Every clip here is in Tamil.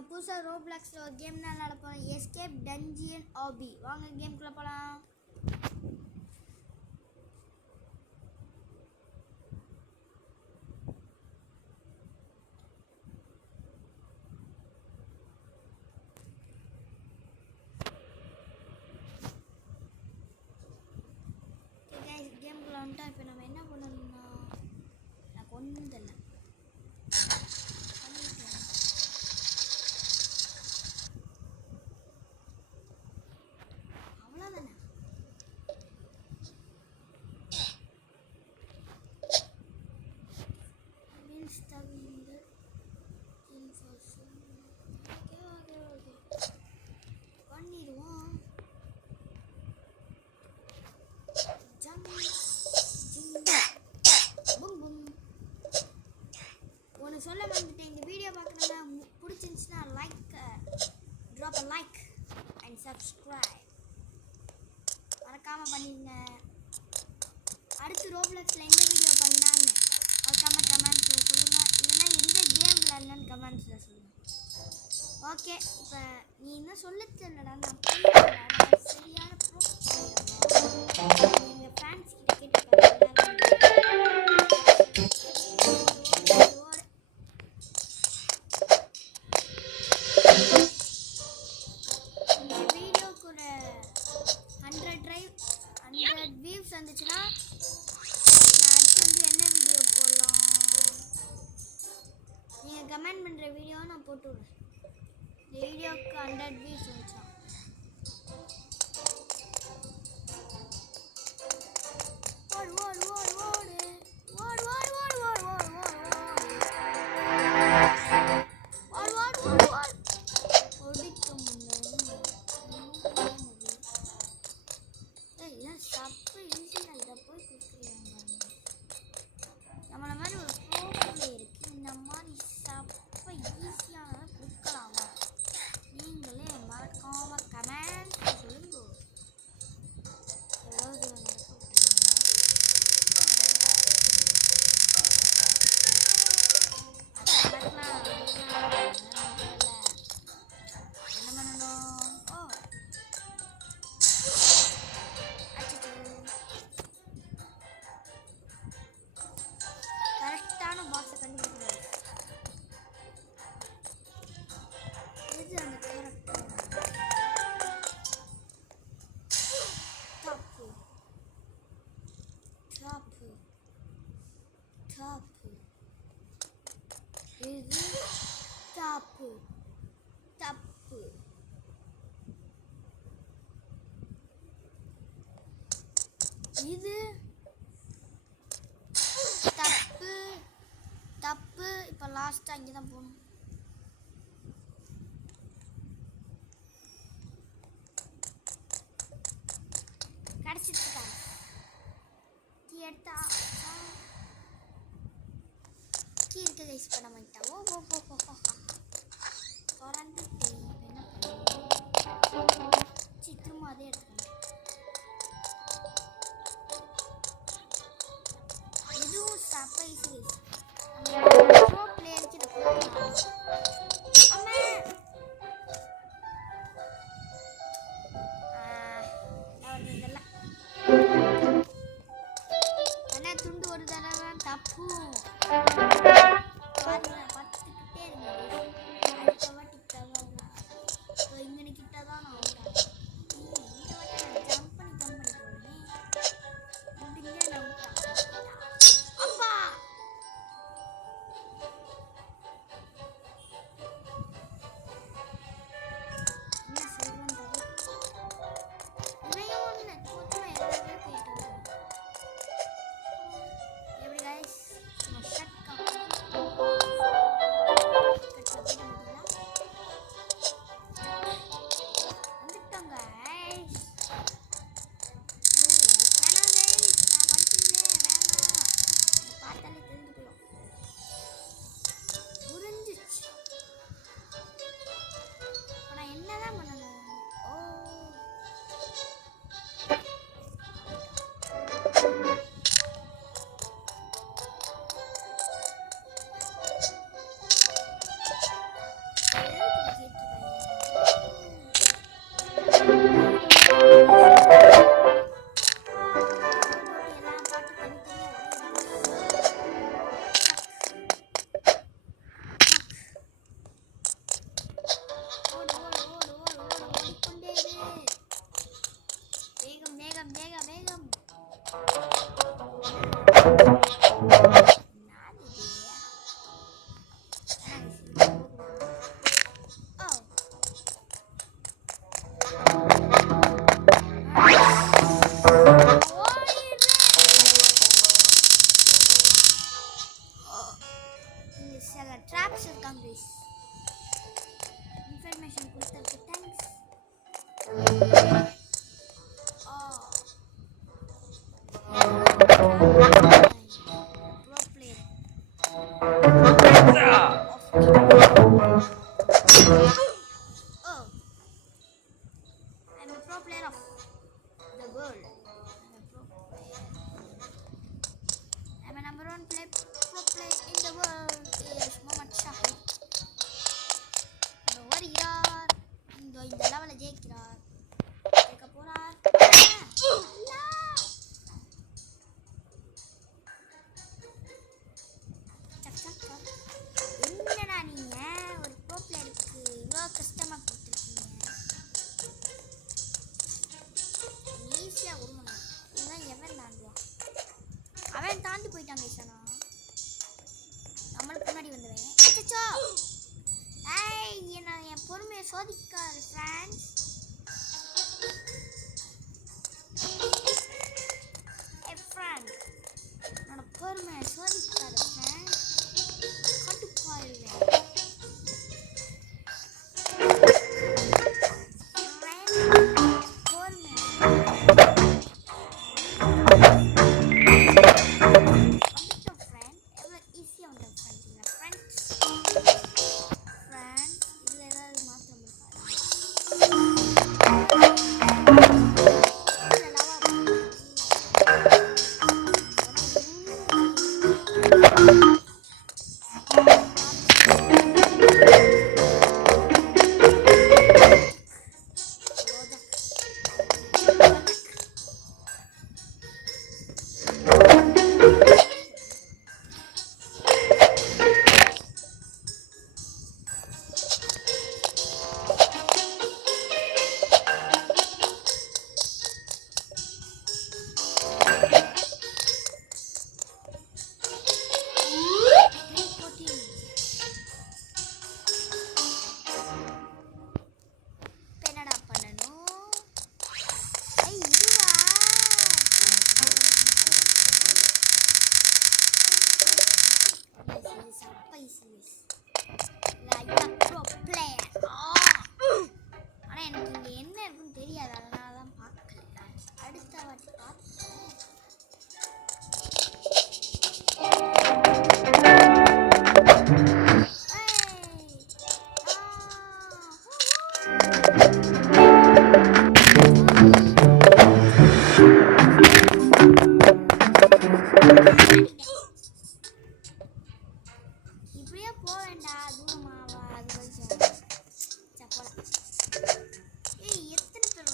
நம்ம புதுசாக ரோப்ளாக்ஸில் ஒரு கேம் தான் விளாட போகிறோம். எஸ்கேப் டஞ்சியன் ஆபி. வாங்க கேம்குள்ளே போகலாம். கேம்குள்ளே வந்துட்டா இப்போ நம்ம என்ன பண்ணணும்னா எனக்கு ஒன்றும் தெரியல. அவ்வளோதானே. பண்ணிடுவோம். ஒன்று சொல்ல வந்துட்டேன். இந்த வீடியோ பார்க்குறவங்க பிடிச்சிருந்துச்சுன்னா drop a like and subscribe மறக்காமல் பண்ணிடுங்க. அடுத்து ரோப்ளாக்ஸில் எந்த வீடியோ பண்ணான்னு கமெண்ட்ஸில் சொல்லுங்கள். இல்லைன்னா எந்த கேம் விளாட்லான்னு கமெண்ட்ஸில் சொல்லுங்கள். ஓகே, இப்போ நீ இன்னும் சொல்ல தெரியலடா. நான் சரியான எங்கள் ஃபேன்ஸ் கிட்ட கேட்டு வியூஸ் வந்துச்சுன்னா நான் அடுத்து என்ன வீடியோ போடலாம். நீங்கள் கமெண்ட் பண்ணுற வீடியோவை நான் போட்டு விடுறேன். இந்த வீடியோவுக்கு 100 வியூஸ் வந்துச்சா. ஓடு ஓடு ஓடு ஓடு ஓடு ஓடு ஓடு ஓடு ஓடு ஓடு ஓடு ஓடு ஓடு ஒடிக்கும் தப்பு ஈஸியாக இதை போய் கொடுக்குறாங்க. நம்மளை மாதிரி ஒரு ப்ரோப்ளே இருக்குது. இந்த மாதிரி தப்பை ஈஸியாக கொடுக்கலாமா? நீங்களே மறக்காமல் கமெண்ட் சொல்லுங்க. எவ்வளோ என்ன பண்ணணும்? கரெக்டான பாக்ஸை கண்டுபிடிக்கணும். இது அந்த கேரக்டர் தப்பு தப்பு தப்பு. இது தப்பு தப்பு. இது தப்பு தப்பு. இப்போ லாஸ்ட்டாக இங்கே தான் போகணும். கிடச்சிட்டு கீ எடுத்தா கீ இருக்க கைஸ் பண்ண மாட்டா. ஓ ஓ ஓ ஓ திறந்து என்ன Oh, I'm a pro player of the world. I'm a number one pro player in the world. Yes, Mohammad Shahid. இந்த வருகிறார். இந்த லெவலை ஜெயிக்கிறார். ஜெயிக்க போறார். என்னடா நீங்க ஒரு ப்ரோ பிளேயருக்கு இவ்வளோ கஷ்டமா கொடுத்துருக்கீங்க. ஈஸியா உருவணும். இதுதான் எவன் தாண்டுவான். அவன் தாண்டி போயிட்டாங்க ஈசானா. நம்மளுக்கு முன்னாடி வந்துடுவேன். அச்சோ என்ன என் பொறுமையை சோதிக்காது ஃப்ரெண்ட்ஸ். ஃப்ரெண்ட் என்னோட பொறுமையை சோதிக்காது ஃப்ரெண்ட். கட்டுப்பாயிருவேன். இப்படியே போவேண்டா தூரமாவா அது கொஞ்சம் எத்தனை பேர்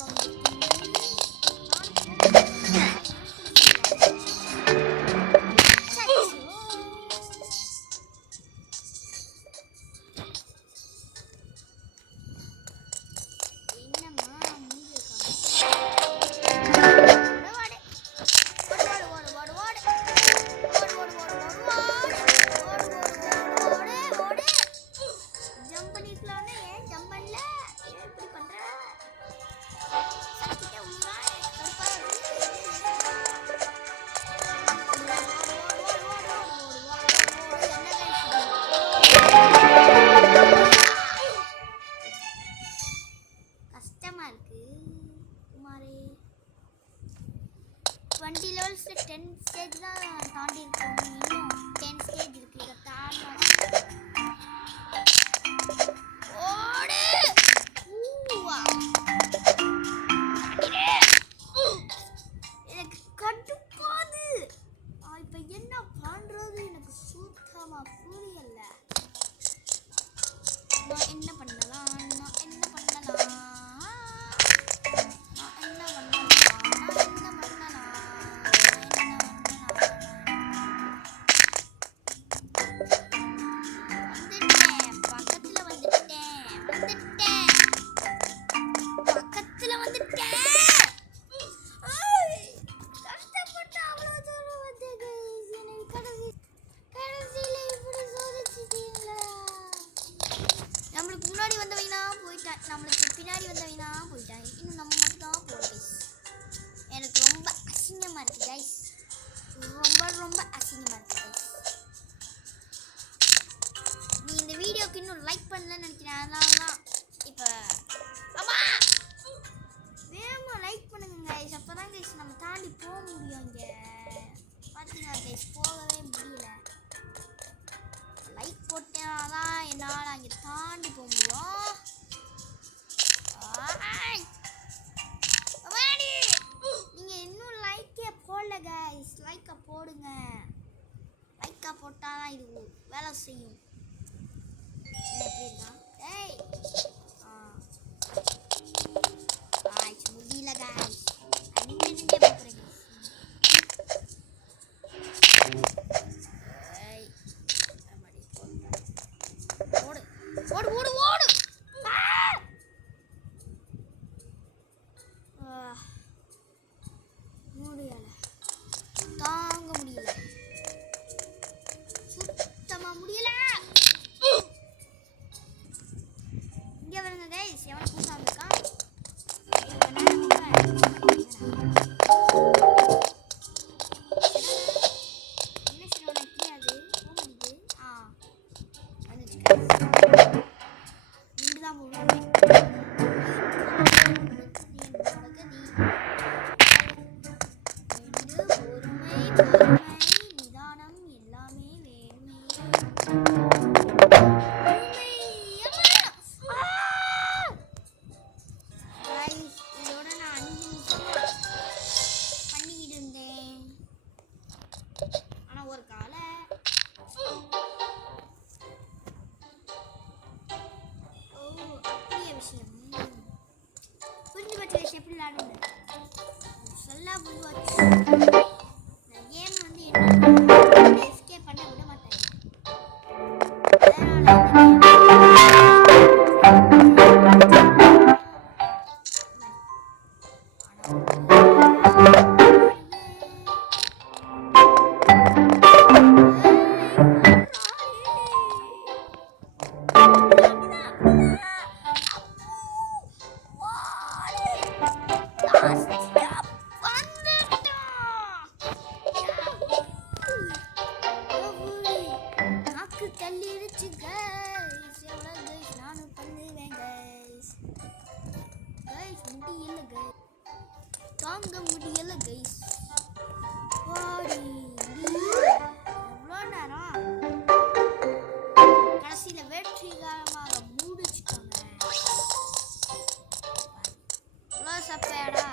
கஷ்டமா இருக்கு குமாரே. 20 லெவல்ஸ்ல 10 ஸ்டேஜ் தான் தாண்டி இருக்கோம். இன்னும் 10 ஸ்டேஜ் இருக்கு. இதை தாண்டணும். ஓடு எனக்கு கடுப்பாது. இப்ப என்ன பண்றது எனக்கு சுத்தமா புரியல. நான் என்ன பண்ணலாம். நம்மளுக்கு முன்னாடி வந்தவனா போயிட்டான். நம்மளுக்கு பின்னாடி வந்தவனா போயிட்டான். இன்னும் நம்ம மட்டும் தான் போகுது. எனக்கு ரொம்ப அசிங்கமா இருக்கு கைஸ். ரொம்ப அசிங்கமா இருக்கு கைஸ். நீ இந்த வீடியோக்கு இன்னும் லைக் பண்ணலன்னு நினைக்கிறேன். அதனால தான் இப்போ அம்மா வேகமாக லைக் பண்ணுங்க கைஸ். அப்போ தான் கைஸ் நம்ம தாண்டி போக முடியும். இங்கே பார்த்தீங்களா கைஸ், போகவே முடியல. லைக் போட்டேன்னா தான் என்னால் அங்கே தாண்டி போக முடியும். ஓடு ஓடு ஓடு. முடியல, தாங்க முடியல, சுத்தமா முடியல. இங்க வருங்க கைஸ், எவன் புதுசா இருக்கான்? நிதானம் எல்லாமே வேணுமே. இதோட நான் 5 நிமிஷம் பண்ணிக்கிட்டு இருந்தேன். ஆனா ஒரு காலை அப்படியே விஷயம் புரிஞ்சு பச்சை எப்படி விளையாடுங்க சொல்லா புரிஞ்சு கேம் வந்து என்ன எஸ்கேப் பண்ண விட மாட்டேன். தள்ளிடுச்சு கைஸ், எவ்வளவு கைஸ் நானும் பண்ணுவேன் கைஸ். கைஸ் முடியல கைஸ், தாங்க முடியல கைஸ். வாடி எவ்வளோ நேரம், கடைசியில வெற்றிகரமாக முடிச்சுட்டாங்க. இவ்வளோ சப்பையாடா.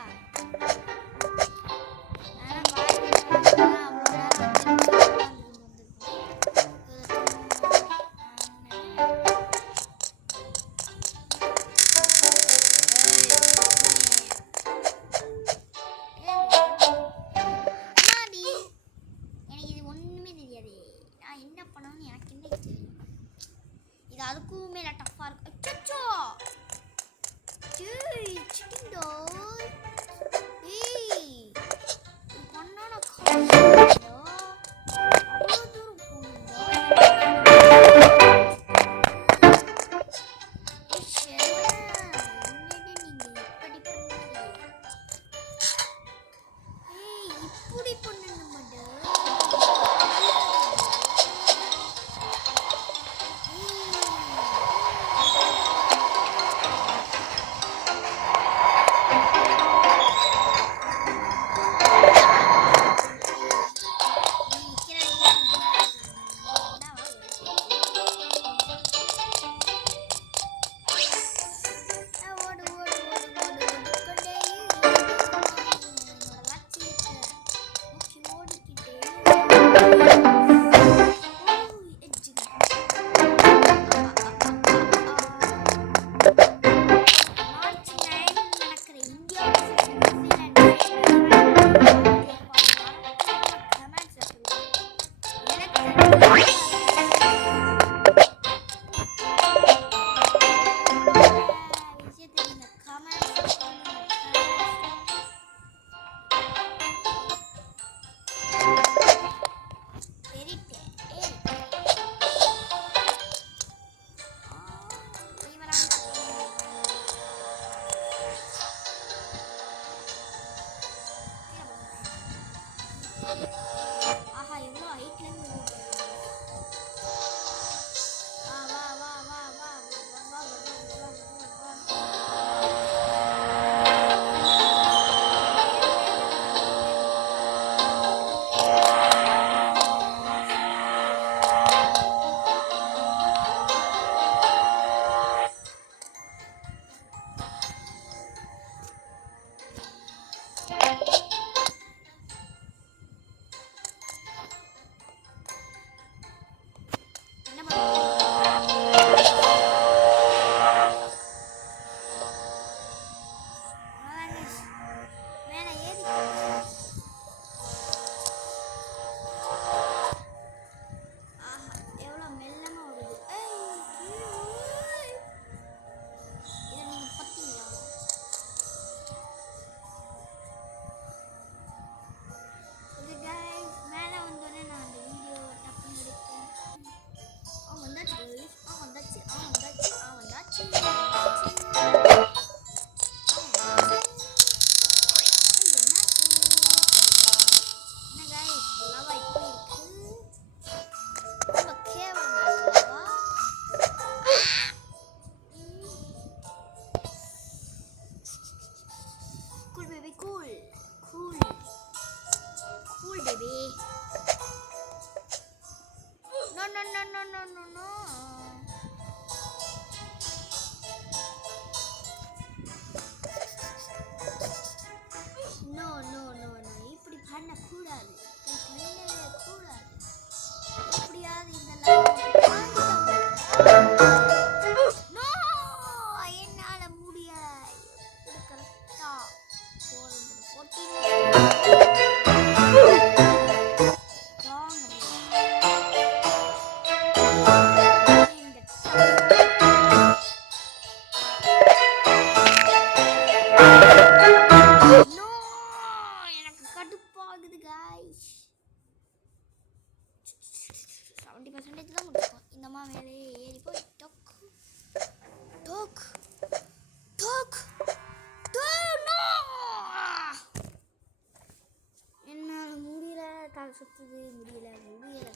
அடுத்தது முடியல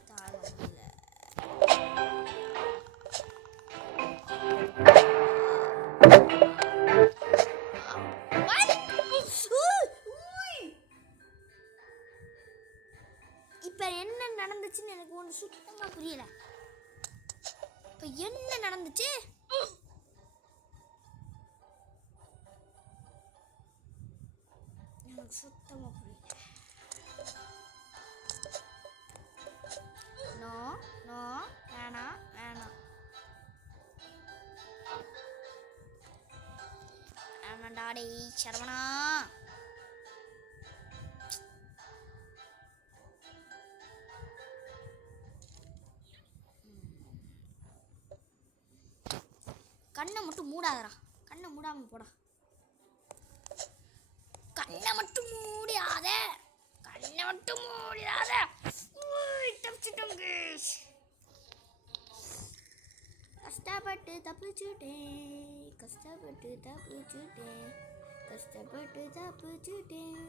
தாழ முடியல. இப்ப என்ன நடந்துச்சுன்னு எனக்கு ஒன்று சுத்தமா புரியல. இப்ப என்ன நடந்துச்சு? எனக்கு சுத்தமா புரியல. நோ நோ வேணாம் வேணாம் வேணாண்டாடே சரவணா. கண்ணை மட்டும் மூடாதடா. கண்ணை மூடாம போடா. கண்ணை மட்டும் மூடியாத. கண்ணை மட்டும் மூடியாத. கஷ்டப்பட்டு தப்பிச்சுட்டேன். கஷ்டப்பட்டு தப்பிச்சுட்டேன். கஷ்டப்பட்டு தப்பிச்சுட்டேன்.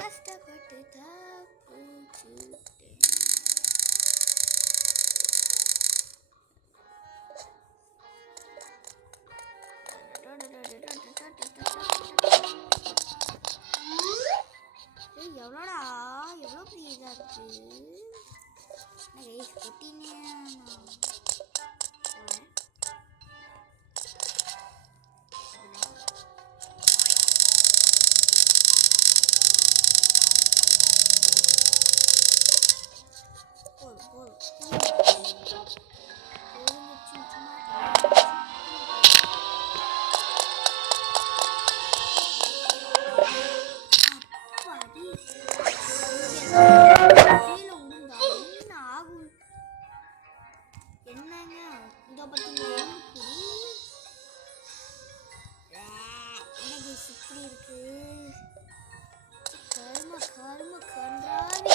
கஷ்டப்பட்டு தப்பிச்சுட்டேன். எவ்வளோடா எவ்வளோ பெரிய இதாக இருக்கு. கொட்டினே இப்படி இருக்கு. கர்ம கர்ம கன்றாவி.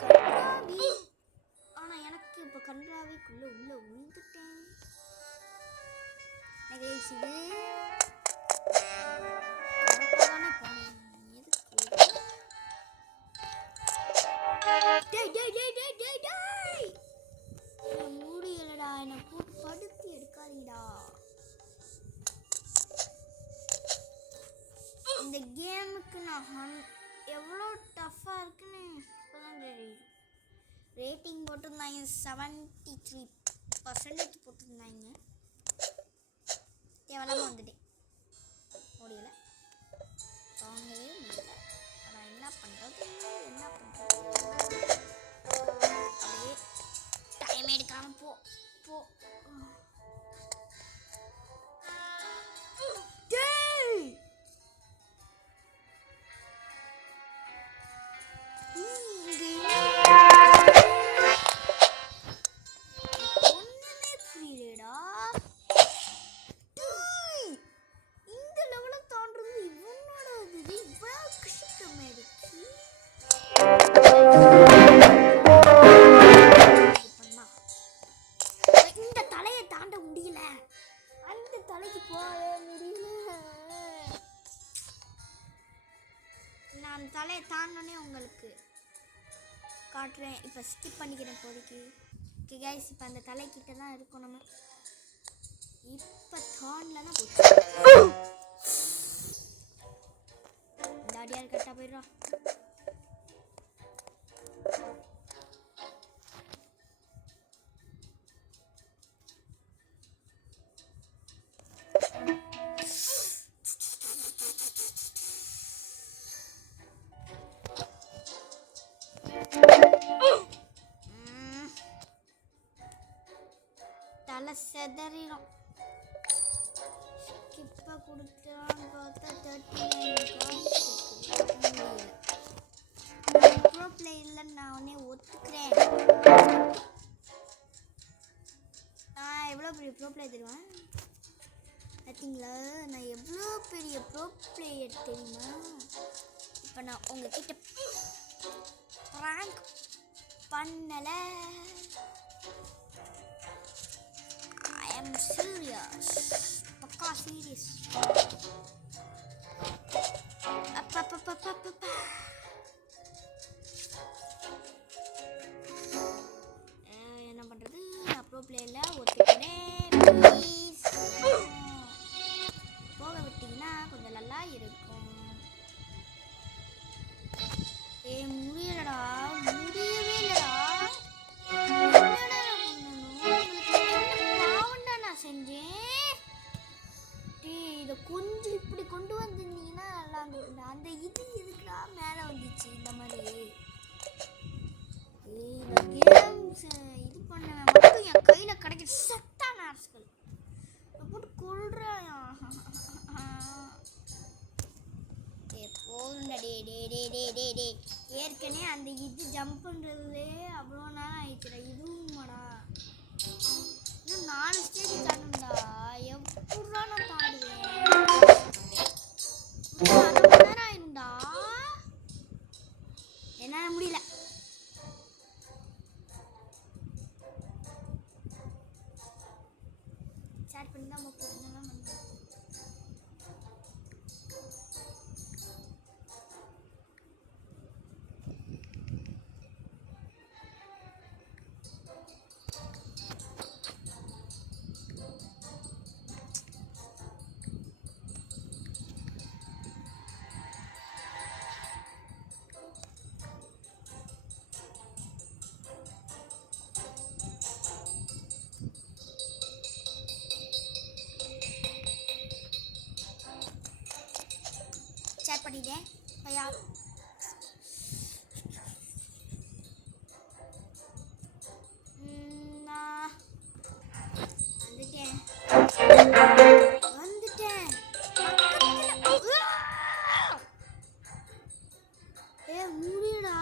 கன்றாவி. ஆனா எனக்கு இப்ப கன்றாவிக்குள்ள உள்ள விழுந்துட்டேன். இது கரெக்டாதானே போனேன். முடியலடா. என்னை போட்டு படுத்தி எடுக்காதீடா. இந்த கேமுக்கு நான் எவ்வளோ டஃப்பாக இருக்குன்னு இப்போதான் தெரியும். ரேட்டிங் போட்டிருந்தாங்க 73% போட்டிருந்தாங்க. தேவையில்லாமல் வந்துட்டேன். முடியல, வாங்கவே முடியல. ஆனால் என்ன பண்ணுறது அப்படியே டைம் எடுக்காமல் போ. இந்த தலையை தாண்ட முடியல. அந்த தலைக்கு போக முடியல. நான் தலையை தாண்டனே உங்களுக்கு காட்டுறேன். இப்போ ஸ்கிப் பண்ணிக்கிறேன் இப்போதைக்கு. ஓகே கைஸ், இப்போ அந்த தலைக்கிட்ட தான் இருக்கும். நம்ம இப்போ தாண்டலன்னா போச்சு. இந்த அடியார் கட்டா போயிடுறா. தலை செதறிடும். ஸ்கிப்பை கொடுத்தான்னு பார்த்தா 39 ப்ரோ பிளேயரில் நான் உடனே ஒத்துக்கிறேன். நான் எவ்வளோ பெரிய ப்ரோ பிளேயர் தெரியுமா? பார்த்தீங்களா, நான் எவ்வளோ பெரிய ப்ரோ பிளேயர் தெரியுமா? இப்போ நான் உங்ககிட்ட ப்ராங்க் பண்ணலை. I am serious. பக்கா சீரியஸ். என்ன பண்றது? அப்ரோ பிளேல ஒத்துக்கிறேன். ப்ளீஸ் போக விட்டீங்கன்னா கொஞ்சம் நல்லா இருக்கும். முடியலடா, முடியவே இல்லடா. என்னடா பாவண்டா நான் செஞ்சேன். இதை கொஞ்சம் இப்படி கொண்டு வந்திருந்தீங்கன்னா நல்லா இருந்திருக்குண்டா. அந்த இது எதுக்குடா மேலே வந்துச்சு இந்த மாதிரி? கேம்ஸ் இது பண்ண மட்டும் என் கையில் கிடைக்க செத்தான அரசுகள் போட்டு கொள்றாயா? போதுண்டா. டே ஏற்கனவே அந்த இது ஜம்ப் பண்ணுறதுலே அவ்வளோ நேரம் ஆயிடுச்சுடா. இதுவும்டா இன்னும் 4 ஸ்டேஜ் தாண்டும்டா. எப்படா நான் தாண்டுவேன்? 1/2 மணி நேரம் ஆயிரும்டா. என்னால் முடியல. ஸ்டார்ட் பண்ணி தான் என்னெல்லாம் பண்ணுவேன். ஸ்டார்ட் பண்ணிட்டேன். பையா நான் வந்துட்டேன். முடியடா,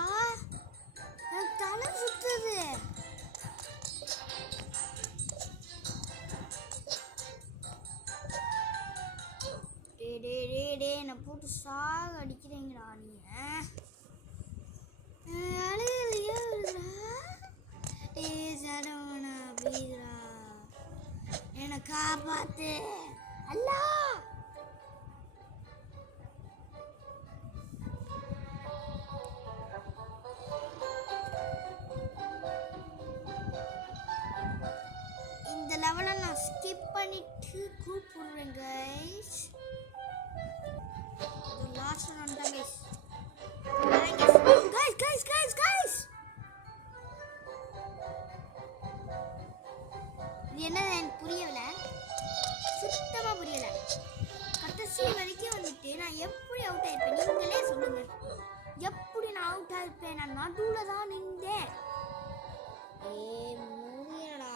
எனக்கு தலை சுத்துது. என்னை போட்டு சாக அடிக்கிறீங்களா நீங்க? சரவணா ப்ளீஸ்ரா என்னை காப்பாத்து அல்லா. இந்த லெவலை நான் ஸ்கிப் பண்ணிட்டு கூப்பிடுறேன் கைஸ். லாஸ்ட் ஒன் தான் கைஸ். கைஸ் இது என்ன எனக்கு புரியல, சுத்தமா புரியல. கடைசி வரைக்கும் வந்துட்டு நான் எப்படி அவுட் ஆயிருப்பேன் நீங்களே சொல்லுங்க. எப்படி நான் அவுட் ஆயிருப்பேன்? நான் நடுவுல தான் நின்றேன். முடியலடா.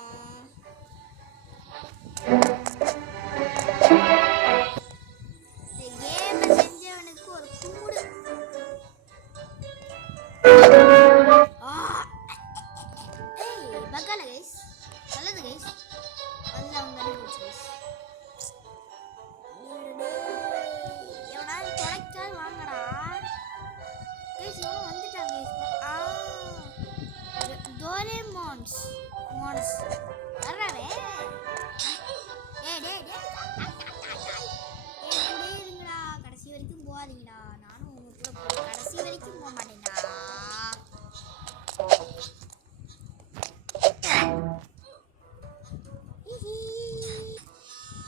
கடைசி வரைக்கும் போகாதீங்கடா. நானும் உங்க கூட கடைசி வரைக்கும் போக மாட்டேன்டா.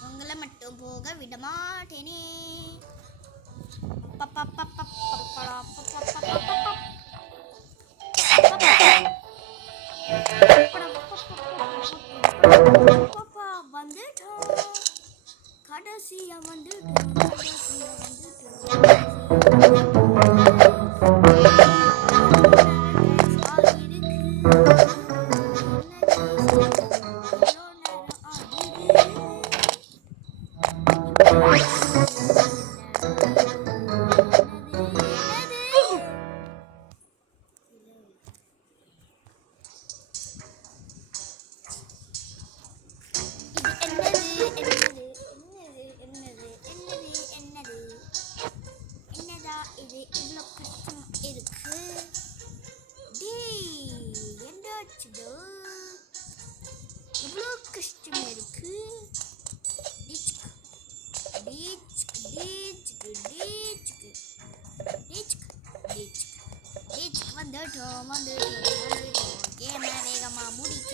உங்களை மட்டும் போக விட மாட்டேனே. வந்துட்டோம், கடைசியா வந்துட்டோம்.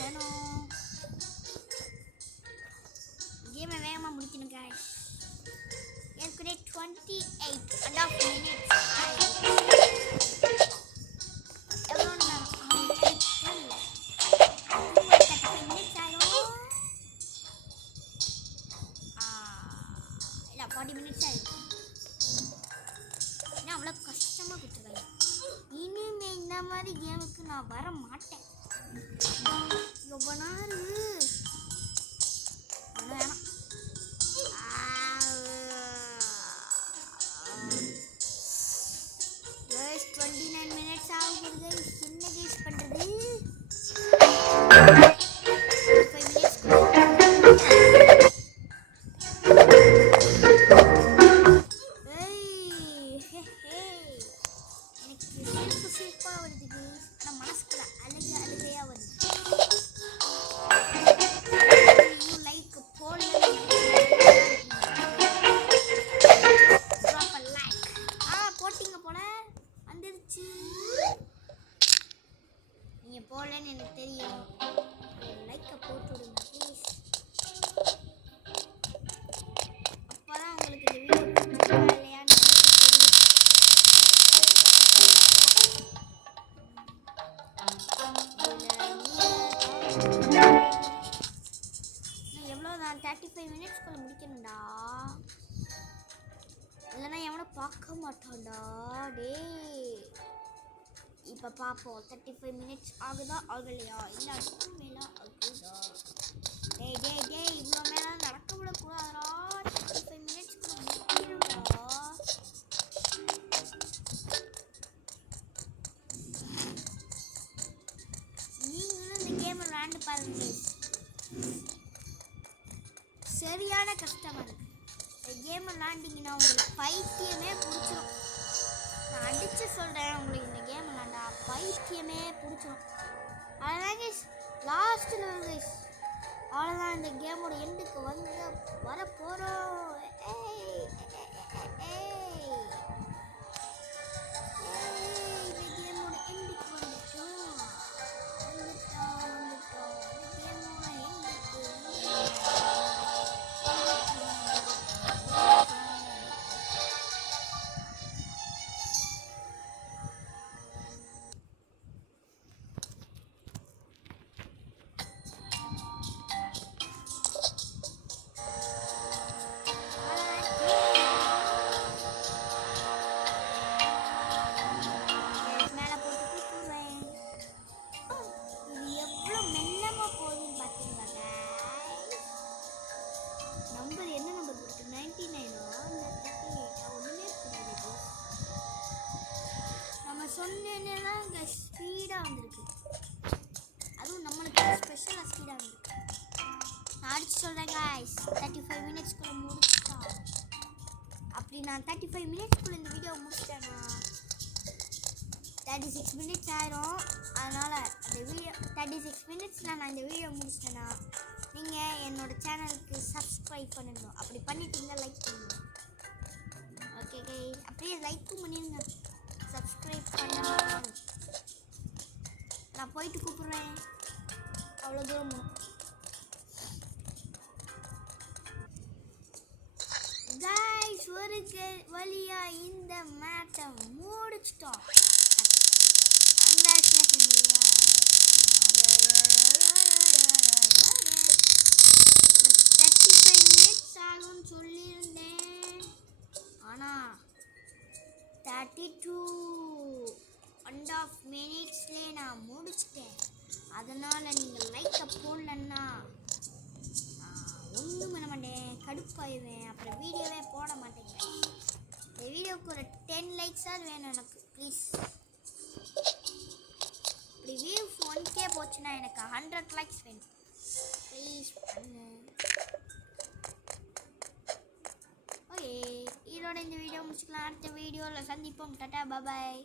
வேணும். கேமை வேகமாக முடிக்கணும் guys. ஏற்கனவே 28.5 minutes எவ்வளோ நேரம் இல்லை 40 minutes ஆகிடும். ஏன்னா அவ்வளோ கஷ்டமாக கொடுத்துருக்காங்க. இனிமே இந்த மாதிரி கேமுக்கு நான் வர மாட்டேன். ரொம்ப நாள் வேணாம். 29 minutes ஆகுது. என்ன கேஸ் பண்ணுறது? 5 minutes எனக்கு சிரிப்பாக வருது கேஸ். ஆனால் மனசுக்குள்ள அழுகையாக வருது. லைக் போடல போட்டிங்க போல வந்துருச்சு. நீங்கள் போடலன்னு எனக்கு தெரியும். லைக்கை போட்டு விடுங்க ப்ளீஸ். அப்போ தான் உங்களுக்கு இந்த வீடியோ பிடிச்சிருக்கா இல்லையான்னு எவ்வளோ நான் 35 மினிட்ஸ்க்குள்ள முடிக்கணும்டா. இல்லைன்னா எவனை பார்க்க மாட்டான்டா டே. இப்போ பார்ப்போம் 35 மினிட்ஸ் ஆகுதா ஆகலையா, இல்லை அதுக்கு மேலே ஆகுதா. டேய் டேய் டேய் இவ்வளோ மேலே நடக்க விடக்கூடாதா. 35 மினிட்ஸ்க்குள்ள முடிக்கணும்டா. நீங்களும் இந்த கேமை விளையாண்டு பாருங்க. சரியான கஷ்டமாக இருக்குது. இந்த கேமை விளாண்டிங்கன்னா உங்களுக்கு பைத்தியமே பிடிச்சிடும். நான் அடித்து சொல்கிறேன், உங்களுக்கு இந்த கேம் விளாண்டா பைத்தியமே பிடிச்சிடும். அவ்வளோதான் கைஸ், லாஸ்ட் லெவல் கைஸ். அவ்வளோதான், இந்த கேமோட எண்டுக்கு வர போகிறோம். இந்த கேமோட எண்டுக்கு வந்துட்டோம். சொன்னேன்னா இங்கே ஸ்பீடாக வந்திருக்கு. அதுவும் நம்மளுக்கு ஸ்பெஷலாக ஸ்பீடாக வந்திருக்கு. நான் அடிச்சு சொல்கிறேன் guys, 35 மினிட்ஸ்க்குள்ளே முடிச்சிட்டா. அப்படி நான் 35 மினிட்ஸ்க்குள்ளே இந்த வீடியோ முடிச்சிட்டேன்னா 36 மினிட்ஸ் ஆயிரும். அதனால் அந்த வீடியோ 36 மினிட்ஸில் நான் இந்த வீடியோ முடிச்சிட்டேன்னா நீங்கள் என்னோடய சேனலுக்கு சப்ஸ்கிரைப் பண்ணணும். அப்படி பண்ணிட்டீங்கன்னா லைக் பண்ணுங்கள். ஓகே guys, அப்படியே லைக்கும் பண்ணிடுங்க. சப்ஸ்கிரைப் பண்ணணும். நான் போயிட்டு கூப்பிடுறேன். அவ்வளோ தூரம் கைஸ், ஒரு வழியா இந்த மேட்டை முடிச்சிட்டோம். சொல்லியிருந்தேன், ஆனால் 32.5 மினிட்ஸ்லேயே நான் முடிச்சிட்டேன். அதனால் நீங்கள் லைக்கை போடலன்னா ஒன்றும் பண்ண மாட்டேன், கடுப்பாயிடுவேன். அப்புறம் வீடியோவே போட மாட்டேங்க. இந்த வீடியோவுக்கு ஒரு 10 லைக்ஸாவது வேணும் எனக்கு ப்ளீஸ். இப்படி வியூஸ் 1K போச்சுன்னா எனக்கு 100 லைக்ஸ் வேணும் ப்ளீஸ் பண்ணுங்க. ஓகே, இதோட இந்த வீடியோ முடிச்சுக்கலாம். அடுத்த வீடியோவில் சந்திப்போம். டாடா பாய்.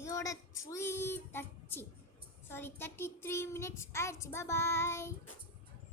இதோட 33 மினிட்ஸ் ஆயிடுச்சு. பாய்.